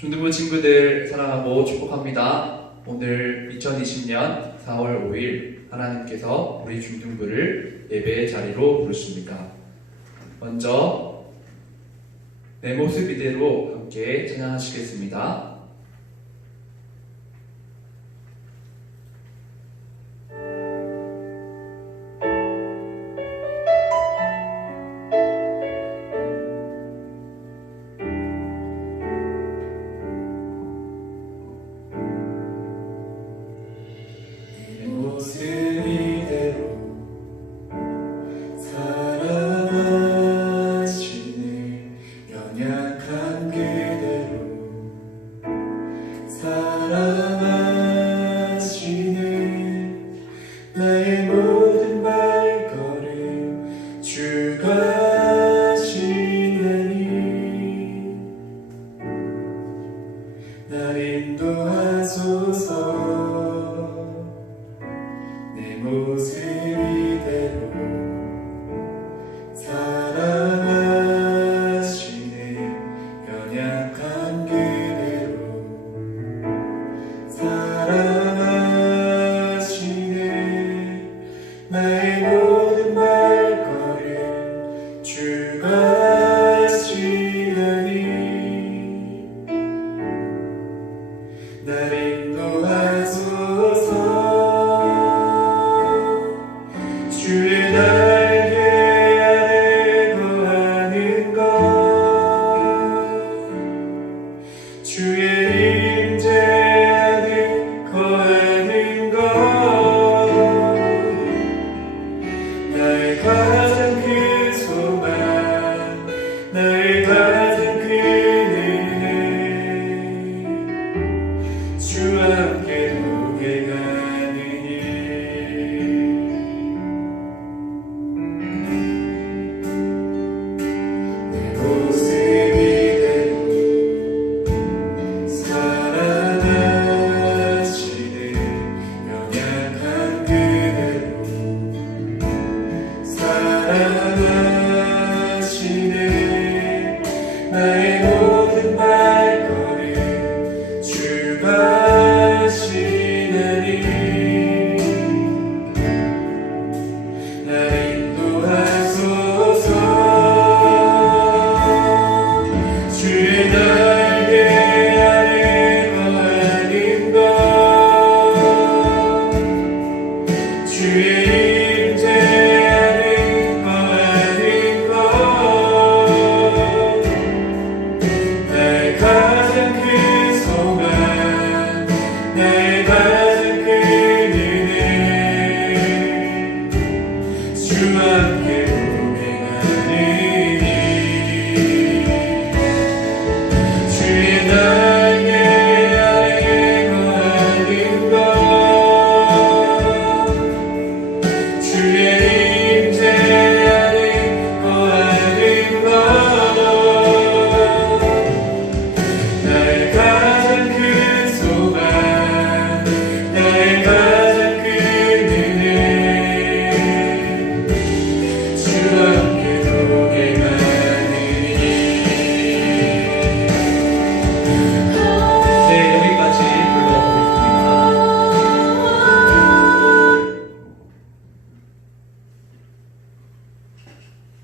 중등부 친구들 사랑하고 축복합니다. 오늘 2020년 4월 5일 하나님께서 우리 중등부를 예배의 자리로 부르십니다. 먼저 내 모습 이대로 함께 찬양하시겠습니다.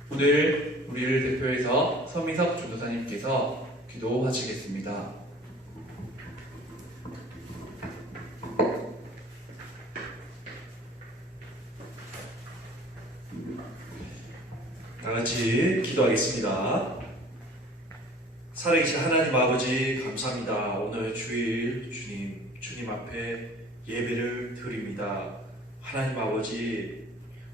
오늘 우리를 대표해서 서민석 전도사님께서 기도하시겠습니다. 다같이 기도하겠습니다. 살아계신 하나님 아버지 감사합니다. 오늘 주일 주님 앞에 예배를 드립니다. 하나님 아버지,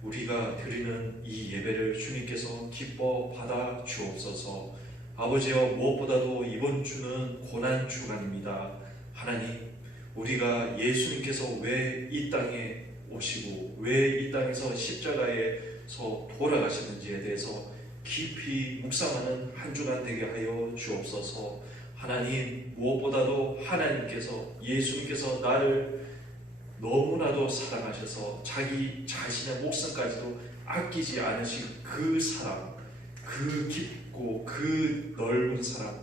우리가 드리는 이 예배를 주님께서 기뻐 받아 주옵소서. 아버지여, 무엇보다도 이번 주는 고난 주간입니다. 하나님, 우리가 예수님께서 왜 이 땅에 오시고 왜 이 땅에서 십자가에서 돌아가시는지에 대해서 깊이 묵상하는 한 주간 되게 하여 주옵소서. 하나님, 무엇보다도 하나님께서, 예수님께서 나를 너무나도 사랑하셔서 자기 자신의 목숨까지도 아끼지 않으신 그 사랑, 그 깊고 그 넓은 사랑,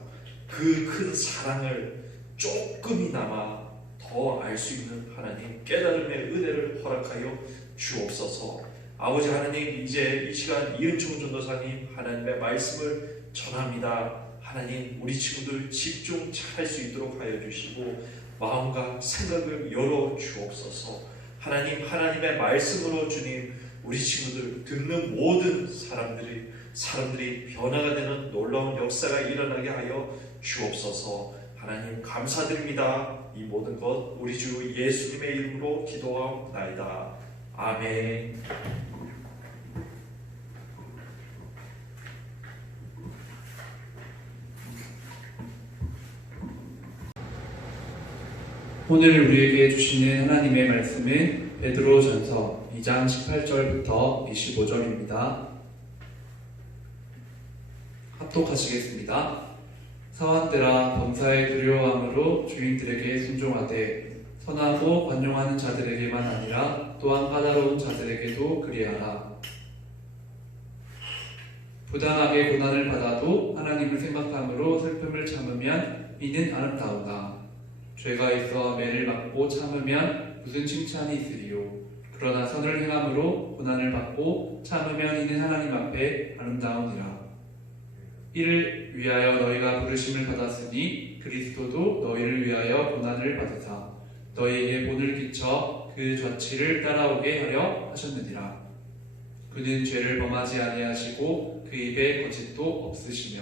그 큰 사랑을 조금이나마 더 알 수 있는 하나님 깨달음의 은혜를 허락하여 주옵소서. 아버지 하나님, 이제 이 시간 이은총 전도사님 하나님의 말씀을 전합니다. 하나님, 우리 친구들 집중 잘 할 수 있도록 하여 주시고 마음과 생각을 열어 주옵소서. 하나님, 하나님의 말씀으로 주님, 우리 친구들 듣는 모든 사람들이 변화가 되는 놀라운 역사가 일어나게 하여 주옵소서. 하나님 감사드립니다. 이 모든 것 우리 주 예수님의 이름으로 기도하옵나이다. 아멘. 오늘 우리에게 주시는 하나님의 말씀은 베드로전서 2장 18절부터 25절입니다. 합독하시겠습니다. 사원들아, 범사에 두려워함으로 주인들에게 순종하되 선하고 관용하는 자들에게만 아니라 또한 까다로운 자들에게도 그리하라. 부당하게 고난을 받아도 하나님을 생각함으로 슬픔을 참으면 이는 아름다우다. 죄가 있어 매를 맞고 참으면 무슨 칭찬이 있으리요. 그러나 선을 행함으로 고난을 받고 참으면 이는 하나님 앞에 아름다우니라. 이를 위하여 너희가 부르심을 받았으니 그리스도도 너희를 위하여 고난을 받으사 너희에게 본을 끼쳐 그 좌치를 따라오게 하려 하셨느니라. 그는 죄를 범하지 아니하시고 그 입에 거짓도 없으시며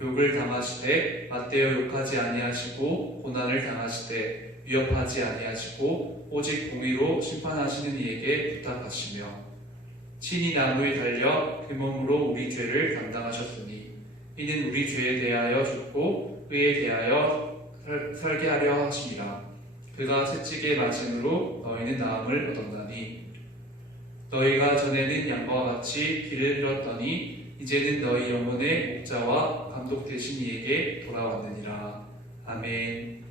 욕을 당하시되 맞대어 욕하지 아니하시고 고난을 당하시되 위협하지 아니하시고 오직 공의로 심판하시는 이에게 부탁하시며 친히 나무에 달려 그 몸으로 우리 죄를 담당하셨으니 이는 우리 죄에 대하여 죽고 의에 대하여 살게 하려 하심이라. 그가 채찍에 맞음으로 너희는 나음을 얻었나니 너희가 전에는 양과 같이 길을 잃었더니 이제는 너희 영혼의 목자와 감독 되신 이에게 돌아왔느니라. 아멘.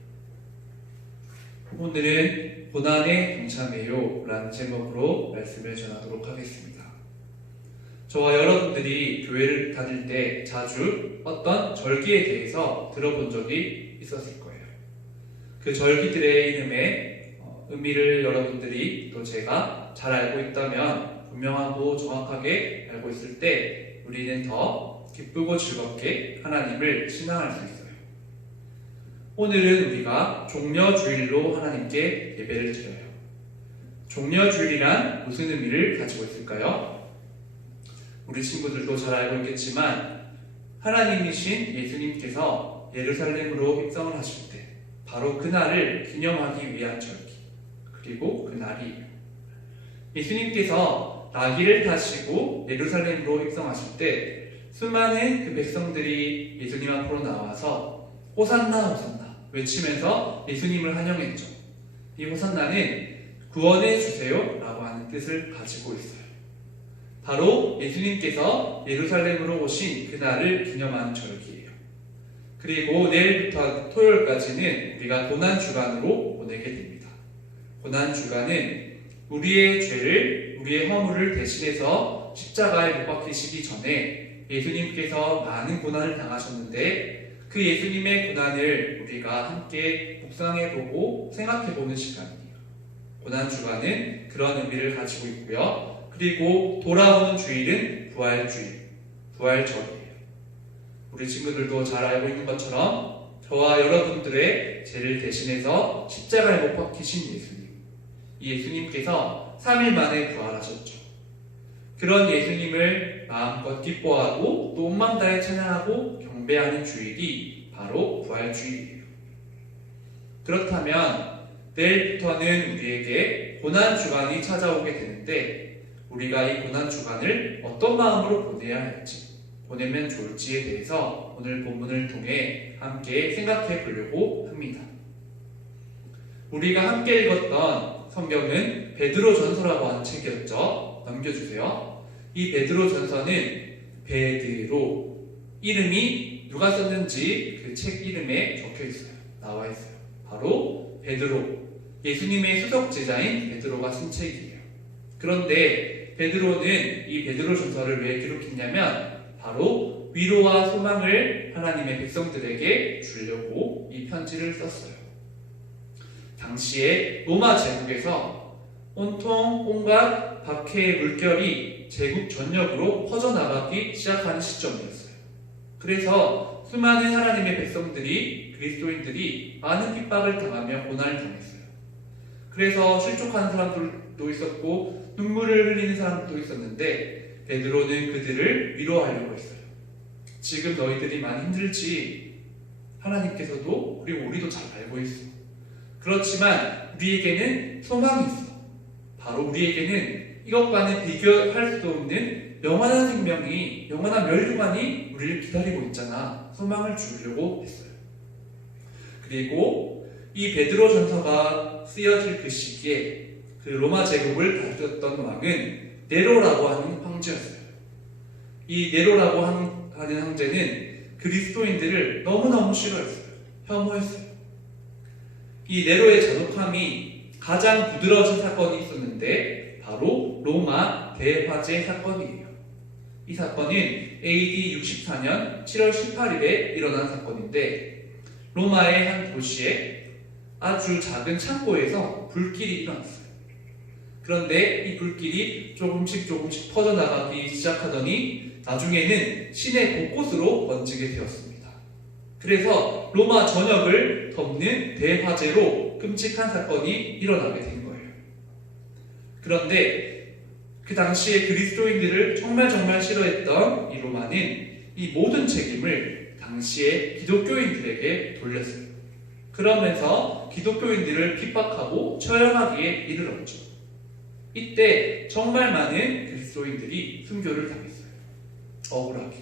오늘은 고난에 동참해요 라는 제목으로 말씀을 전하도록 하겠습니다. 저와 여러분들이 교회를 다닐 때 자주 어떤 절기에 대해서 들어본 적이 있었을 거예요. 그 절기들의 이름의 의미를 여러분들이 또 제가 잘 알고 있다면, 분명하고 정확하게 알고 있을 때 우리는 더 기쁘고 즐겁게 하나님을 신앙할 수 있어요. 오늘은 우리가 종려주일로 하나님께 예배를 드려요. 종려주일이란 무슨 의미를 가지고 있을까요? 우리 친구들도 잘 알고 있겠지만 하나님이신 예수님께서 예루살렘으로 입성을 하실 때 바로 그날을 기념하기 위한 절기, 그리고 그날이 예수님께서 나귀를 타시고 예루살렘으로 입성하실 때 수많은 그 백성들이 예수님 앞으로 나와서 호산나 호산나 외치면서 예수님을 환영했죠. 이 호산나는 구원해 주세요 라고 하는 뜻을 가지고 있어요. 바로 예수님께서 예루살렘으로 오신 그날을 기념하는 절기예요. 그리고 내일부터 토요일까지는 우리가 고난주간으로 보내게 됩니다. 고난주간은 우리의 죄를, 우리의 허물을 대신해서 십자가에 못 박히시기 전에 예수님께서 많은 고난을 당하셨는데 그 예수님의 고난을 우리가 함께 묵상해보고 생각해보는 시간이에요. 고난주간은 그런 의미를 가지고 있고요. 그리고 돌아오는 주일은 부활주일, 부활절이에요. 우리 친구들도 잘 알고 있는 것처럼 저와 여러분들의 죄를 대신해서 십자가에 못 박히신 예수님, 이 예수님께서 3일 만에 부활하셨죠. 그런 예수님을 마음껏 기뻐하고 또 온 마음 다해 찬양하고 경배하는 주일이 바로 부활주일이에요. 그렇다면 내일부터는 우리에게 고난주간이 찾아오게 되는데 우리가 이 고난주간을 어떤 마음으로 보내야 할지, 보내면 좋을지에 대해서 오늘 본문을 통해 함께 생각해 보려고 합니다. 우리가 함께 읽었던 성경은 베드로전서라고 하는 책이었죠. 넘겨주세요. 이 베드로전서는 베드로, 이름이 누가 썼는지 그 책 이름에 적혀 있어요. 나와 있어요. 바로 베드로, 예수님의 수석 제자인 베드로가 쓴 책이에요. 그런데 베드로는 이 베드로전서를 왜 기록했냐면 바로 위로와 소망을 하나님의 백성들에게 주려고 이 편지를 썼어요. 당시에 로마 제국에서 온통 온갖 박해의 물결이 제국 전역으로 퍼져나가기 시작하는 시점이었어요. 그래서 수많은 하나님의 백성들이, 그리스도인들이 많은 핍박을 당하며 고난을 당했어요. 그래서 실족하는 사람들도 있었고 눈물을 흘리는 사람들도 있었는데 베드로는 그들을 위로하려고 했어요. 지금 너희들이 많이 힘들지, 하나님께서도 그리고 우리도 잘 알고 있어. 그렇지만 우리에게는 소망이 있어. 바로 우리에게는 이것과는 비교할 수도 없는 영원한 생명이, 영원한 멸류관이 우리를 기다리고 있잖아. 소망을 주려고 했어요. 그리고 이 베드로 전서가 쓰여질 그 시기에 그 로마 제국을 다스렸던 왕은 네로라고 하는 황제였어요. 이 네로라고 하는 황제는 그리스도인들을 너무너무 싫어했어요. 혐오했어요. 이 네로의 잔혹함이 가장 두드러진 사건이 있었는데 바로 로마 대화재 사건이에요. 이 사건은 AD 64년 7월 18일에 일어난 사건인데 로마의 한 도시에 아주 작은 창고에서 불길이 일어났어요. 그런데 이 불길이 조금씩 퍼져나가기 시작하더니 나중에는 시내 곳곳으로 번지게 되었습니다. 그래서 로마 전역을 덮는 대화재로 끔찍한 사건이 일어나게 된 거예요. 그런데 그 당시에 그리스도인들을 정말 싫어했던 이 로마는 이 모든 책임을 당시에 기독교인들에게 돌렸어요. 그러면서 기독교인들을 핍박하고 처형하기에 이르렀죠. 이때 정말 많은 그리스도인들이 순교를 당했어요. 억울하게.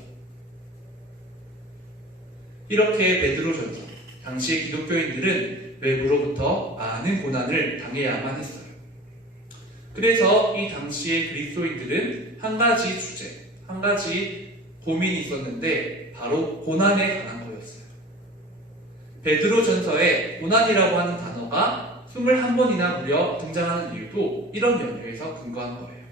이렇게 베드로전서, 당시 기독교인들은 외부로부터 많은 고난을 당해야만 했어요. 그래서 이 당시의 그리스도인들은 한 가지 주제, 한 가지 고민이 있었는데 바로 고난에 관한 거였어요. 베드로전서에 고난이라고 하는 단어가 21번이나 무려 등장하는 이유도 이런 연유에서 근거한 거예요.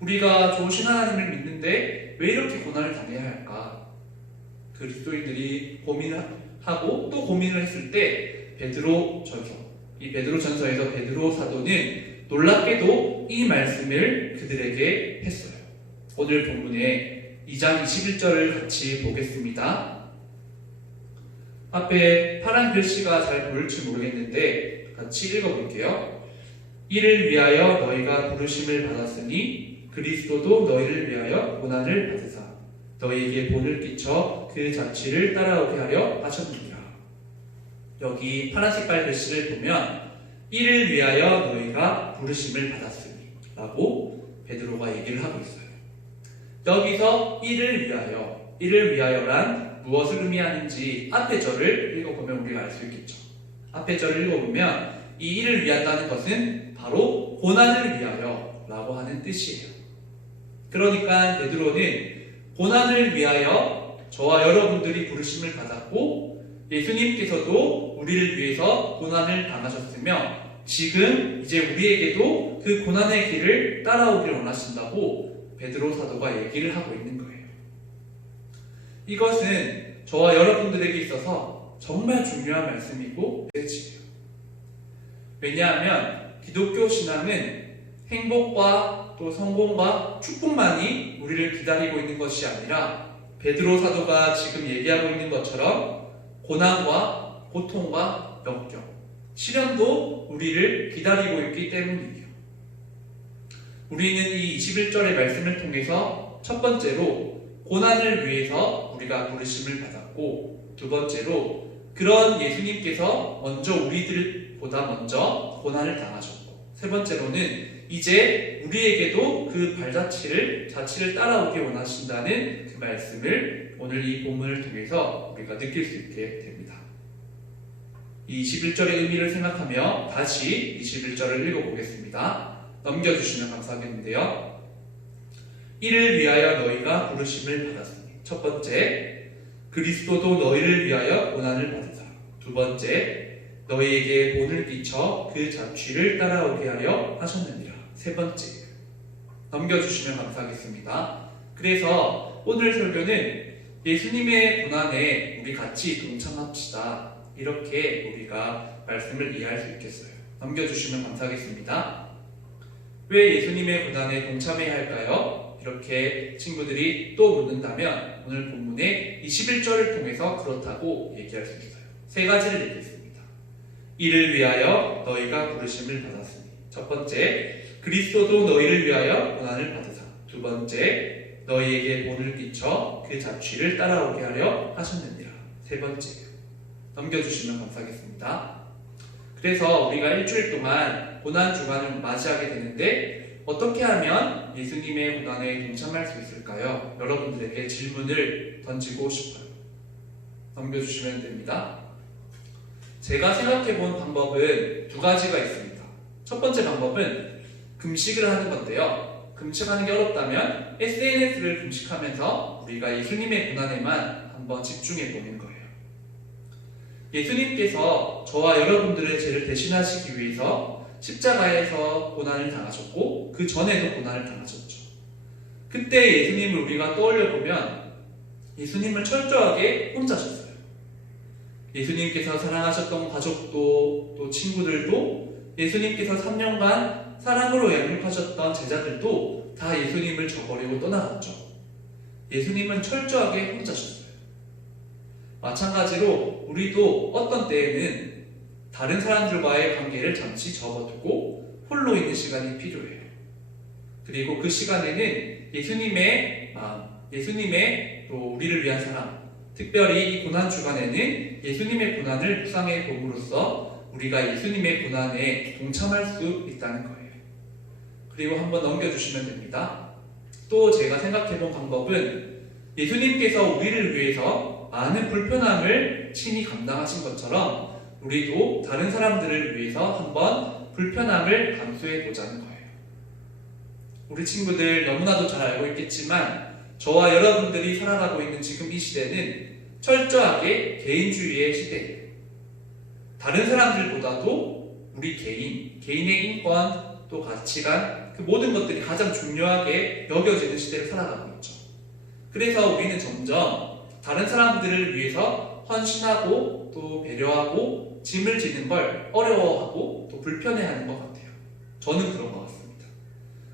우리가 좋으신 하나님을 믿는데 왜 이렇게 고난을 당해야 할까? 그리스도인들이 고민을 하고 또 고민을 했을 때 이 베드로전서에서 베드로 사도는 놀랍게도 이 말씀을 그들에게 했어요. 오늘 본문에 2장 21절을 같이 보겠습니다. 앞에 파란 글씨가 잘 보일지 모르겠는데 같이 읽어볼게요. 이를 위하여 너희가 부르심을 받았으니 그리스도도 너희를 위하여 고난을 받으사 너희에게 본을 끼쳐 그 자취를 따라오게 하려 하셨느니라. 여기 파란 색깔 글씨를 보면 이를 위하여 너희가 부르심을 받았으니 라고 베드로가 얘기를 하고 있어요. 여기서 이를 위하여란 무엇을 의미하는지 앞에 절을 읽어보면 우리가 알 수 있겠죠. 앞에 절을 읽어보면 이 이를 위한다는 것은 바로 고난을 위하여 라고 하는 뜻이에요. 그러니까 베드로는 고난을 위하여 저와 여러분들이 부르심을 받았고 예수님께서도 우리를 위해서 고난을 당하셨으며 지금 이제 우리에게도 그 고난의 길을 따라오길 원하신다고 베드로 사도가 얘기를 하고 있는 거예요. 이것은 저와 여러분들에게 있어서 정말 중요한 말씀이고 메시지예요. 왜냐하면 기독교 신앙은 행복과 또 성공과 축복만이 우리를 기다리고 있는 것이 아니라 베드로 사도가 지금 얘기하고 있는 것처럼 고난과 고통과 역경, 시련도 우리를 기다리고 있기 때문이에요. 우리는 이 21절의 말씀을 통해서 첫 번째로 고난을 위해서 우리가 부르심을 받았고 두 번째로 그런 예수님께서 우리들보다 먼저 고난을 당하셨고 세 번째로는 이제 우리에게도 그 자취를 따라오기 원하신다는 그 말씀을 오늘 이 본문을 통해서 우리가 느낄 수 있게 됩니다. 이 21절의 의미를 생각하며 다시 21절을 읽어보겠습니다. 넘겨주시면 감사하겠는데요. 이를 위하여 너희가 부르심을 받았으니 첫 번째, 그리스도도 너희를 위하여 고난을 받으사 두 번째, 너희에게 본을 끼쳐 그 자취를 따라오게 하려 하셨느니라 세 번째, 넘겨주시면 감사하겠습니다. 그래서 오늘 설교는 예수님의 고난에 우리 같이 동참합시다. 이렇게 우리가 말씀을 이해할 수 있겠어요. 넘겨주시면 감사하겠습니다. 왜 예수님의 고난에 동참해야 할까요? 이렇게 친구들이 또 묻는다면 오늘 본문의 21절을 통해서 그렇다고 얘기할 수 있어요. 세 가지를 얘기했습니다. 이를 위하여 너희가 부르심을 받았으니, 첫 번째, 그리스도도 너희를 위하여 고난을 받으사, 두 번째, 너희에게 본을 끼쳐 그 자취를 따라오게 하려 하셨느니라. 세 번째, 넘겨주시면 감사하겠습니다. 그래서 우리가 일주일 동안 고난 주간을 맞이하게 되는데 어떻게 하면 예수님의 고난에 동참할 수 있을까요? 여러분들에게 질문을 던지고 싶어요. 넘겨주시면 됩니다. 제가 생각해본 방법은 두 가지가 있습니다. 첫 번째 방법은 금식을 하는 건데요. 금식하는 게 어렵다면 SNS를 금식하면서 우리가 예수님의 고난에만 한번 집중해 보는 거예요. 예수님께서 저와 여러분들의 죄를 대신하시기 위해서 십자가에서 고난을 당하셨고 그 전에도 고난을 당하셨죠. 그때 예수님을 우리가 떠올려 보면 예수님은 철저하게 혼자셨어요. 예수님께서 사랑하셨던 가족도 또 친구들도 예수님께서 3년간 사랑으로 양육하셨던 제자들도 다 예수님을 저버리고 떠나갔죠. 예수님은 철저하게 혼자셨어요. 마찬가지로 우리도 어떤 때에는 다른 사람들과의 관계를 잠시 접어두고 홀로 있는 시간이 필요해요. 그리고 그 시간에는 예수님의 마음, 예수님의 또 우리를 위한 사랑, 특별히 이 고난 주간에는 예수님의 고난을 묵상해 봄으로써 우리가 예수님의 고난에 동참할 수 있다는 거예요. 그리고 한번 넘겨주시면 됩니다. 또 제가 생각해본 방법은 예수님께서 우리를 위해서 많은 불편함을 친히 감당하신 것처럼 우리도 다른 사람들을 위해서 한번 불편함을 감수해 보자는 거예요. 우리 친구들 너무나도 잘 알고 있겠지만 저와 여러분들이 살아가고 있는 지금 이 시대는 철저하게 개인주의의 시대예요. 다른 사람들보다도 우리 개인의 인권, 또 가치관, 그 모든 것들이 가장 중요하게 여겨지는 시대를 살아가고 있죠. 그래서 우리는 점점 다른 사람들을 위해서 헌신하고 또 배려하고 짐을 지는 걸 어려워하고 또 불편해하는 것 같아요. 저는 그런 것 같습니다.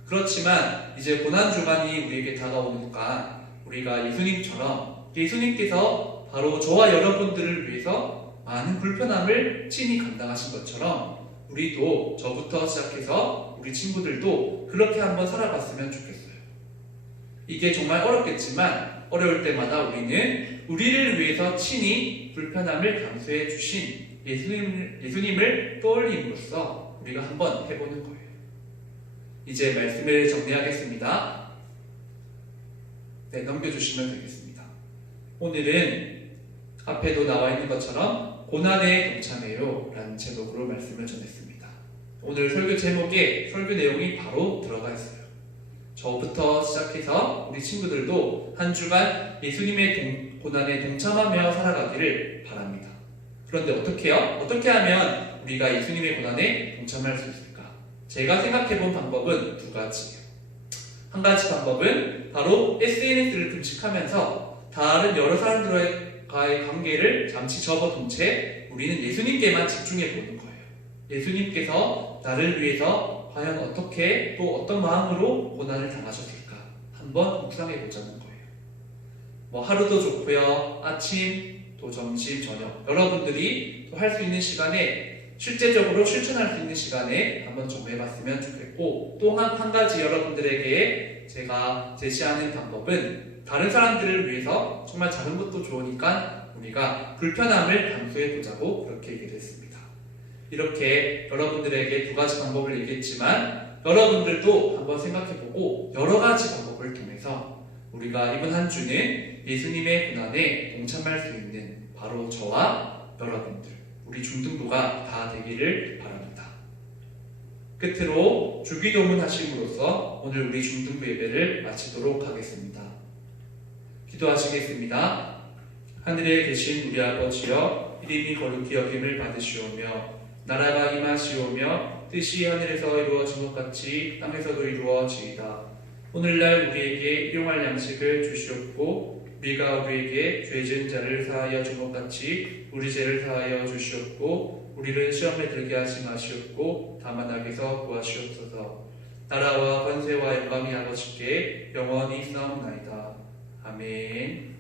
그렇지만 이제 고난주간이 우리에게 다가오니까 우리가 예수님처럼 예수님께서 바로 저와 여러분들을 위해서 많은 불편함을 친히 감당하신 것처럼 우리도 저부터 시작해서 우리 친구들도 그렇게 한번 살아봤으면 좋겠어요. 이게 정말 어렵겠지만 어려울 때마다 우리는 우리를 위해서 친히 불편함을 감수해 주신 예수님을 떠올림으로써 우리가 한번 해보는 거예요. 이제 말씀을 정리하겠습니다. 네, 넘겨주시면 되겠습니다. 오늘은 앞에도 나와 있는 것처럼 고난에 동참해요 라는 제목으로 말씀을 전했습니다. 오늘 설교 제목에 설교 내용이 바로 들어가 있어요. 저부터 시작해서 우리 친구들도 한 주간 예수님의 고난에 동참하며 살아가기를 바랍니다. 그런데 어떻게 하면 우리가 예수님의 고난에 동참할 수 있을까? 제가 생각해본 방법은 두 가지예요. 한 가지 방법은 바로 SNS를 금식하면서 다른 여러 사람들과의 관계를 잠시 접어둔 채 우리는 예수님께만 집중해 보는 거예요. 예수님께서 나를 위해서 과연 어떻게 또 어떤 마음으로 고난을 당하셨을까 한번 묵상해 보자는 거예요. 하루도 좋고요. 아침, 또 점심, 저녁 여러분들이 또 할 수 있는 시간에 실제적으로 실천할 수 있는 시간에 한번 좀 해봤으면 좋겠고 또 한 가지 여러분들에게 제가 제시하는 방법은 다른 사람들을 위해서 정말 작은 것도 좋으니까 우리가 불편함을 감수해 보자고 그렇게 얘기했습니다. 이렇게 여러분들에게 두 가지 방법을 얘기했지만 여러분들도 한번 생각해보고 여러 가지 방법을 통해서 우리가 이번 한 주는 예수님의 고난에 동참할 수 있는 바로 저와 여러분들 우리 중등부가 다 되기를 바랍니다. 끝으로 주기도문 하심으로써 오늘 우리 중등부 예배를 마치도록 하겠습니다. 기도하시겠습니다. 하늘에 계신 우리 아버지여 이름이 거룩히 여김을 받으시오며 나라가 임하시오며 뜻이 하늘에서 이루어진 것 같이 땅에서도 이루어지이다. 오늘날 우리에게 일용할 양식을 주시옵고 우리가 우리에게 죄 지은 자를 사하여 준 것 같이 우리 죄를 사하여 주시옵고 우리를 시험에 들게 하지 마시옵고 다만 악에서 구하시옵소서. 나라와 권세와 영광이 아버지께 영원히 있사옵나이다. 아멘.